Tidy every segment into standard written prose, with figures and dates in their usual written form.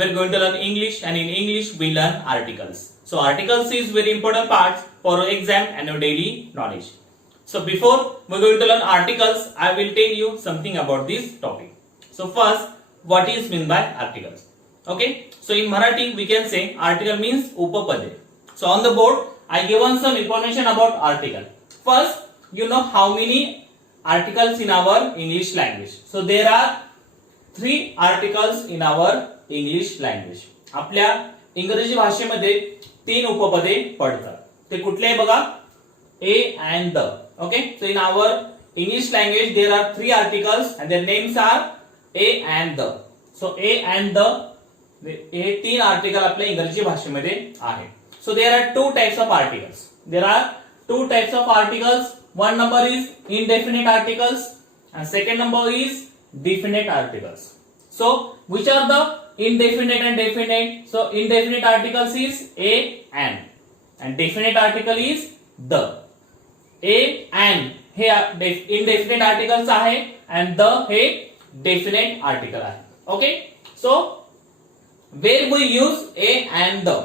we're going to learn English, and in English we learn articles. So articles is very important part for your exam and your daily knowledge. So before we're going to learn articles, I will tell you something about this topic. So first, what is mean by articles? Okay. So in Marathi we can say article means upapade. So on the board I given some information about article. First, you know how many articles in our English language. So there are 3 articles in our English language. आपल्या इंग्रजी भाषेमध्ये 3 उपपदे पडतात. ते कुठले बघा? A and the. Okay. So in our English language there are 3 articles and their names are A and the. So A and the हे 3 article आपल्या इंग्रजी भाषेमध्ये आहे. So there are 2 types of articles. There are 2 types of articles. One number is indefinite articles and second number is definite articles. So which are the indefinite and definite? So indefinite articles is a and definite article is the. A and हे indefinite articles आहे and the हे definite article आहे. Okay. So where we use a and the.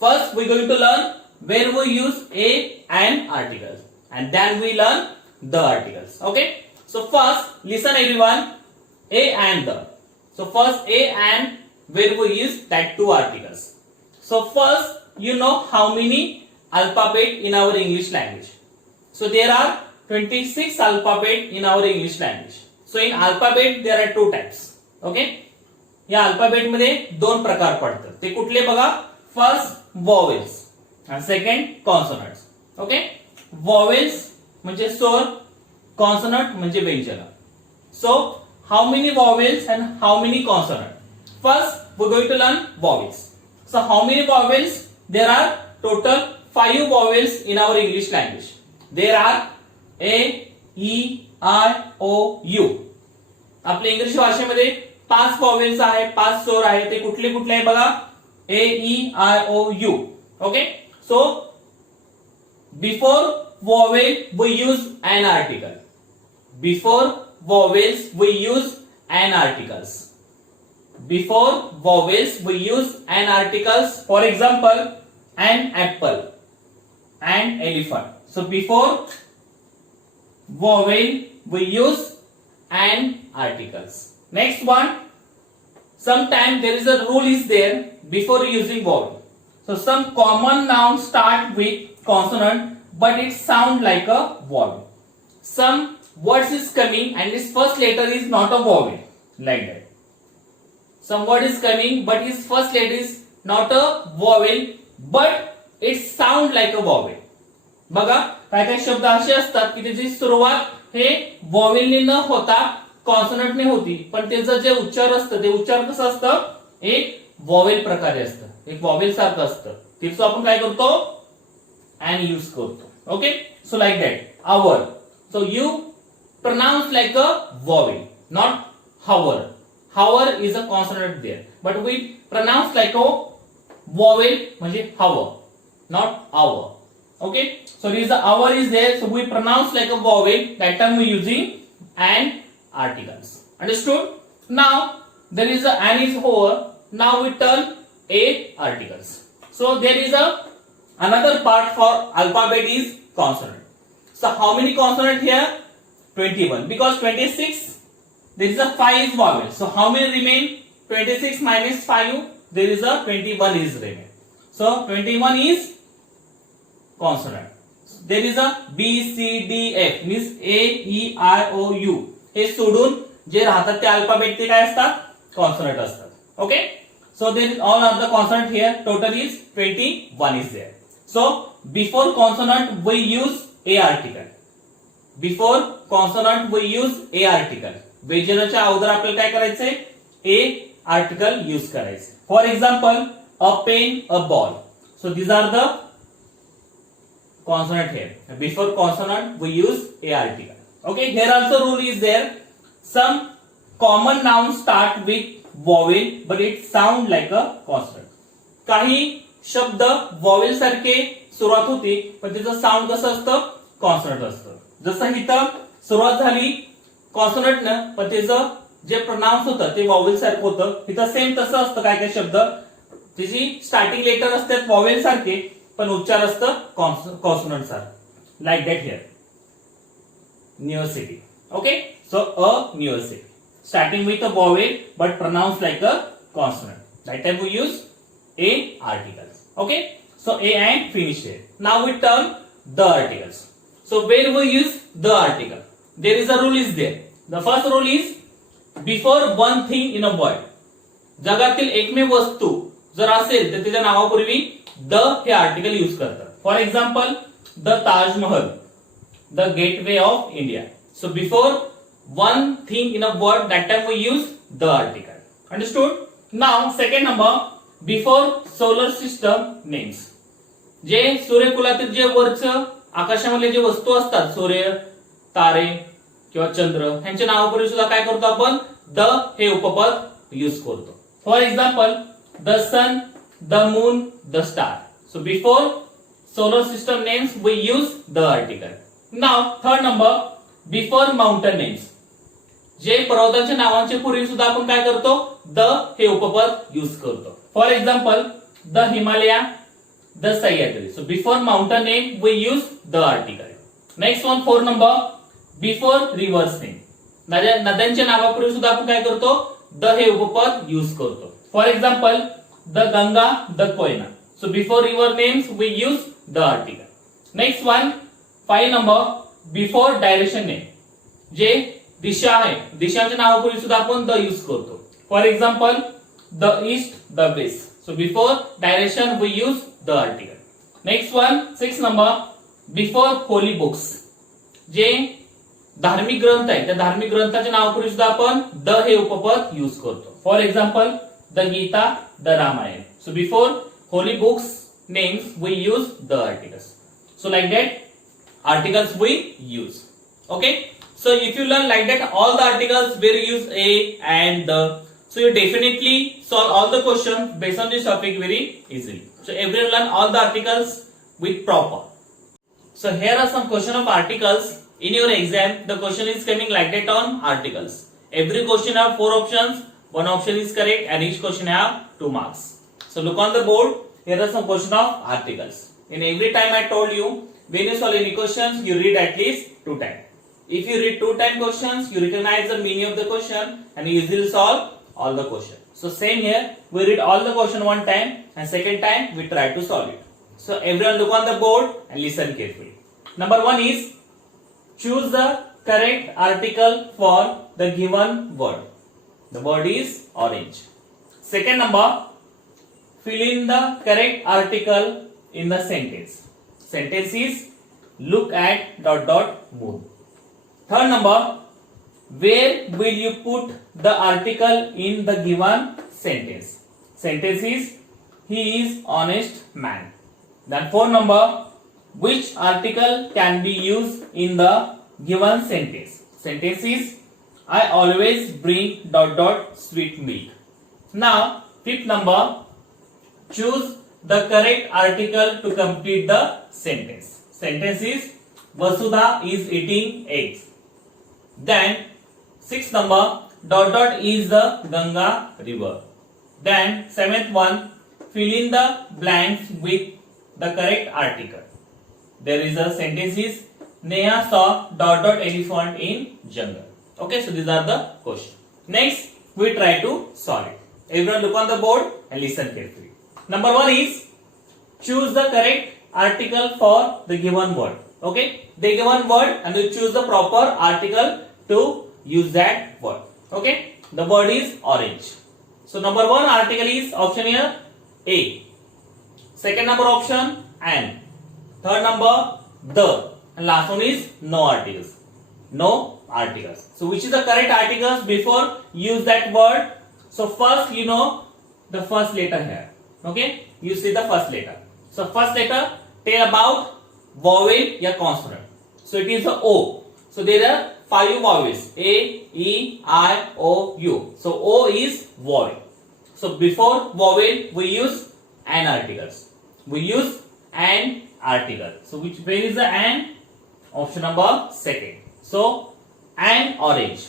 First we are going to learn where we use a and articles and then we learn the articles. Okay. So first listen everyone, a and the. So first a and where we use that 2 articles. So first you know how many alphabet in our English language. So there are 26 alphabet in our English language. So in alphabet there are 2 types. Okay. या alphabet मध्ये 2 प्रकार पडतात. ते कुठले बघा? First vowels आणि second consonants. Okay. Vowels म्हणजे स्वर, कॉन्सोनंट म्हणजे व्यंजन. So how many vowels and how many consonant? First we going to learn vowels. So how many vowels? There are total 5 vowels in our English language. There are a, e, i, o, u. आपल्या इंग्रजी भाषेमध्ये 5 vowels आहे, 5 स्वर आहे. ते कुठले कुठले आहे बघा? A, e, i, o, u. Okay. So before vowel we use an article. Before vowels we use an articles. Before vowels we use an articles. For example an apple, an elephant. So before vowel we use an articles. Next one, sometimes there is a rule is there before using vowel. So some common nouns start with consonant but it sound like a vowel. Some words is coming and its first letter is not a vowel, like that. Some word is coming but its first letter is not a vowel but it sound like a vowel. बघा काय काय शब्द असे असतात की त्याची सुरुवात हे वॉवेलने न होता कॉन्सोनंटने होती, पण त्याचं जे उच्चार असतं ते उच्चार कसं असतं? एक वॉवेल प्रकारे असतं, एक वॉवेल सारखं असतं. तिचं आपण काय करतो? एन यूज करतो. Okay. So like that our. So you pronounce like a vowel, not hour. Hour is a consonant there, but we pronounce like a vowel म्हणजे hour, not hour. Okay. So there is the hour is there, so we pronounce like a vowel. That time we using an articles. Understood? Now there is a an is over. Now we turn a articles. So there is a another part for alphabet is consonant. So how many consonant here? 21. Because 26 there is a 5 is vowel. So how many remain? 26 minus 5 there is a 21 is remain. So 21 is consonant. There is a B, C, D, F means A, E, I, O, U. हे सोडून जे राहतात ते alphabet ते काय असतात? Consonant असतात. Okay. So there all are the consonant here. Total is 21 is there. So before consonant we use a article. Before consonant we use a article. व्यंजनाच्या अगोदर आपल्याला काय करायचंय? ए आर्टिकल यूज करायचं. For example a pen, a ball. So these are the consonant here. Before consonant we use a article. Okay. Here also rule is there. Some common nouns start with vowel but it sound like a consonant. काही शब्द vowel सारखे सुरुवात होती पण त्याचं sound कसं असतं? Consonant असतं. जसं इथं सुरुवात झाली कॉन्सोनंट न पण त्याचं जे प्रोनाउन्स होतं ते वॉवेल सारखं होतं. इथं सेम तसं असतं काय काय शब्द त्याची स्टार्टिंग लेटर असतात वॉवेल सारखे पण उच्चार असतं कॉन्सोनंट सारखं. Like that here university. Okay, so a university starting with a vowel but pronounced like a consonant. That time we use a articles. Okay, so a and finish here. Now we turn the articles. So where we use the article, there is a rule is there. The first rule is before one thing in a word. जगातील एकमेव वस्तू जर असेल तर त्याच्या नावापूर्वी the hey article use करतात. For example the Taj Mahal, the gateway of India. So before one thing in a word, that time we use the article. Understood? Now second number, before solar system names. जे सूर्यकुलातील जे वरचं आकाशामध्ये जे वस्तू असतात सूर्य, तारे किंवा चंद्र ह्यांच्या नावापूर्वी सुद्धा काय करतो आपण द हे उपपद यूज करतो. For example the sun, the moon, the star. So before solar system names we use the article. Now third number, before mountain names. जे पर्वतांच्या नावांच्या पूर्वी सुद्धा आपण काय करतो द हे उपपद यूज करतो. For example the Himalaya, the Sahyadri. So before mountain name we use the article. Next one four number, before rivers name. नद्यांच्या नावापूर्वी सुद्धा आपण काय करतो द हे उपपद यूज करतो. For example the Ganga, the Koyna. So before river names we use the article. Next one 5 number, before direction name. जे दिशा आहे दिशांच्या नावापूर्वी सुद्धा आपण द यूज करतो. For example the east, the west. So before direction we use the article. Next one 6 number, before holy books. जे धार्मिक ग्रंथ आहे त्या धार्मिक ग्रंथाच्या नावापूर्वी सुद्धा आपण द हे उपपद यूज करतो. For example the Gita, the Ramayana. So before holy books names we use the articles. So like that articles we use. Okay, so if you learn like that all the articles where you use a and the, so you definitely solve all the questions based on this topic very easily. So everyone learn all the articles with proper. So here are some question of articles in your exam. The question is coming like that on articles. Every question have 4 options, one option is correct and each question have 2 marks. So look on the board. Here are some question of articles. In every time I told you, when you solve any questions, you read at least 2 times. If you read 2 times questions, you recognize the meaning of the question and you easily solve all the questions. So same here, we read all the question 1 time and second time we try to solve it. So everyone look on the board and listen carefully. Number 1 is choose the correct article for the given word. The word is orange. Second number, fill in the correct article in the sentence. Sentence is look at dot dot moon. Third number, where will you put the article in the given sentence? Sentence is he is honest man. Then fourth number, which article can be used in the given sentence? Sentence is I always bring dot dot sweet milk. Now fifth number, choose the correct article to complete the sentence. Sentence is Vasudha is eating eggs. Then sixth number, dot dot is the Ganga river. Then seventh one, fill in the blanks with the correct article. There is a sentence is Neha saw dot dot elephant in jungle. Okay, so these are the questions. Next, we try to solve it. Everyone look on the board and listen carefully. Number 1 is choose the correct article for the given word. Okay, the given word and you choose the proper article to use that word. Okay, the word is orange. So number 1 article is option here A. Second number option and. Third number the. And last one is no articles. No articles. So which is the correct articles before use that word? So first you know the first letter here. Okay, you see the first letter. So first letter tell about vowel या consonant. So it is a O. So there are 5 vowels A, E, I, O, U. So O is vowel. So before vowel we use an articles. We use an article. So where is the an? Option number second. So an orange.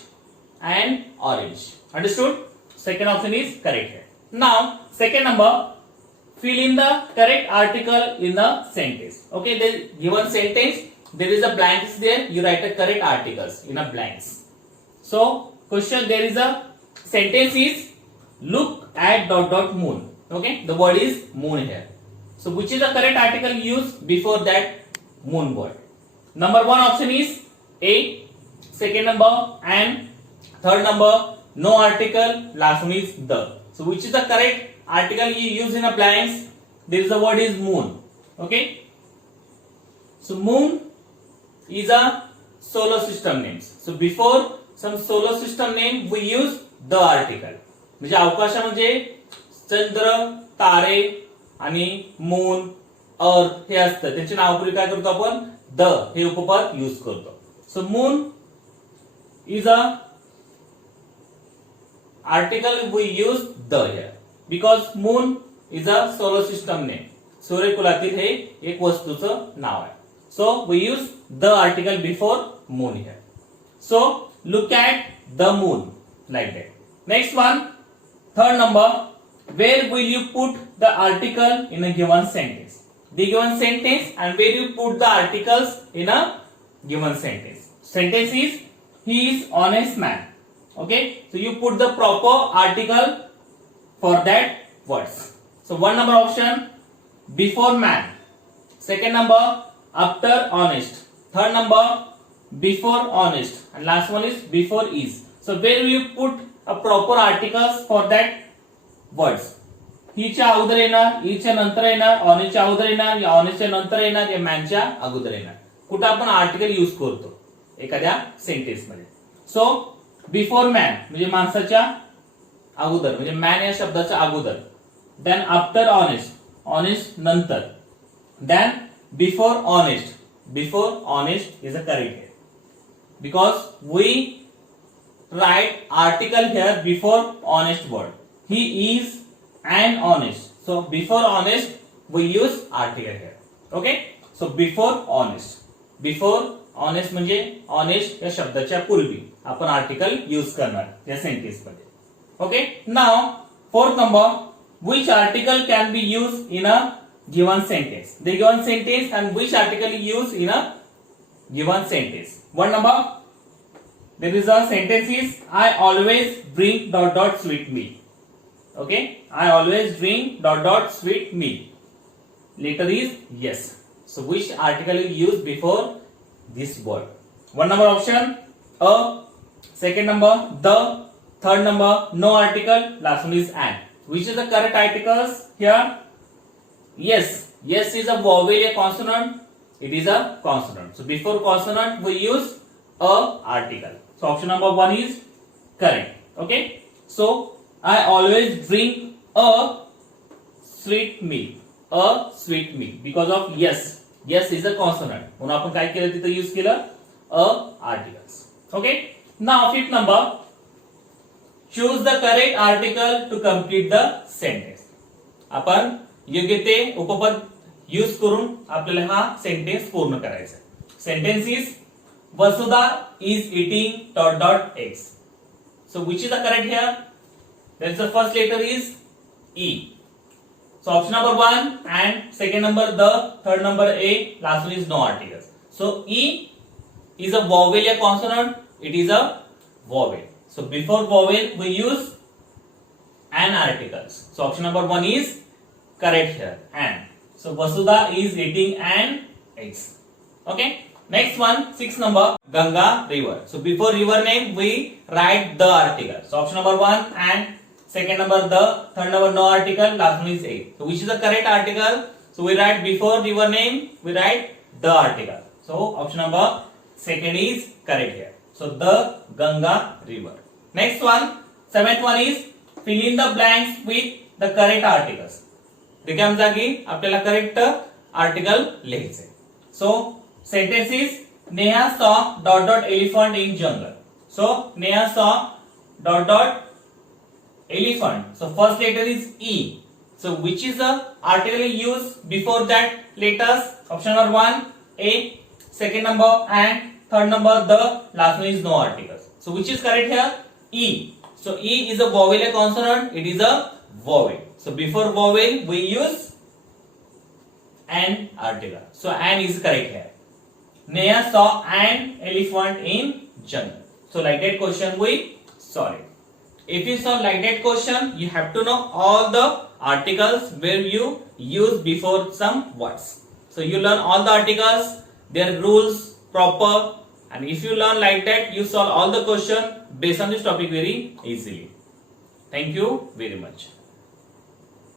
and orange. Understood? Second option is correct here. Now, second number, fill in the correct article in the sentence. Okay, the given sentence, there is a blanks there, you write a correct articles in a blanks. So, question, there is a sentence is look at dot dot moon. Okay, the word is moon here. So, which is the correct article used before that moon word? Number one option is A, second number and third number no article, last one is the. So, which is the correct article you use in a blanks? There is the word is moon. Okay, so moon is a solar system names. So before some solar system name we use the article. म्हणजे अवकाशामध्ये चंद्र, तारे आणि moon, अर्थ हे असतं, त्यांच्या नावापूर्वी काय करतो आपण the हे उपपद यूज करतो. So moon is a article we use the here because moon is a solar system name. सूर्यकुलातील हे एक वस्तूचं नाव आहे. So we use the article before moon here. So look at the moon like that. Next one, third number, where will you put the article in a given sentence? The given sentence and where you put the articles in a given sentence. Sentence is he is honest man. Okay, so you put the proper article for that words. So one number option before man, second number after honest, third number before honest, and last one is before is. So where will you put a proper articles for that words? हीच्या अगोदर येणार, ईच्या नंतर येणार, ऑनेस्टच्या अगोदर येणार, या ऑनेस्टच्या नंतर येणार, या मॅनच्या अगोदर येणार. कुठे आपण आर्टिकल यूज करतो एखाद्या सेंटेन्स मध्ये. सो बिफोर मॅन म्हणजे माणसाच्या अगोदर, म्हणजे मॅन या शब्दाच्या अगोदर. देन आफ्टर ऑनेस्ट, ऑनेस्ट नंतर. Then before honest, before honest is a correct here because we write article here before honest word. He is an honest. So before honest we use article here. Okay, so before honest, before honest म्हणजे honest या शब्दाच्या पूर्वी आपण article use करणार या sentence मध्ये. Okay, now fourth number, which article can be used in a given sentence? The given sentence and which article is used in a given sentence. One number, there is a sentence is I always drink dot dot sweet meat. Okay, I always drink dot dot sweet meat. Letter is yes. So which article is used before this word? One number option a, second number the, third number no article, last one is an. Which is the correct articles here? Yes, yes is a vowel, a consonant. It is a consonant. So before consonant we use a article. So option number 1 is correct. Okay, so I always drink a sweet meat, a sweet meat because of yes. Yes is a consonant. म्हणून आपण काय केलं तिथे use केलं a articles. Okay, now fifth number, choose the correct article to complete the sentence. आपण योग्य ते उपपद यूज करून आपल्याला हा सेंटेन्स पूर्ण करायचा आहे. Sentence is Vasudha is eating dot dot eggs. So which is the correct here? That's the first letter is E. So option number 1 and second number the, third number A, last one is no articles. So E is a vowel, a consonant. It is a vowel. So before vowel we use an articles. So option number 1 is correct here. And so Vasudha is eating an eggs. Okay. Next one, sixth number, Ganga river. So before river name we write the article. So option number 1 and second number the, third number no article, last one is A. So which is the correct article? So we write before river name we write the article. So option number second is correct here. So the Ganga river. Next one, seventh one is fill in the blanks with the correct articles. रिकाम जागी आपल्याला correct article लिहायचे. So sentence is Neha saw dot dot elephant in jungle. So Neha saw dot dot elephant. So first letter is E. So which is the article used before that letters? Option number 1 A, second number and third number the, last one is no articles. So which is correct here? E. So E is a vowel, a consonant. It is a vowel. So before vowel we use an article. So an is correct here. Neha saw an elephant in jungle. So like that question we solve it. If you solve like that question, you have to know all the articles where you use before some words. So you learn all the articles, their rules proper, and if you learn like that, you solve all the question based on this topic very easily. Thank you very much.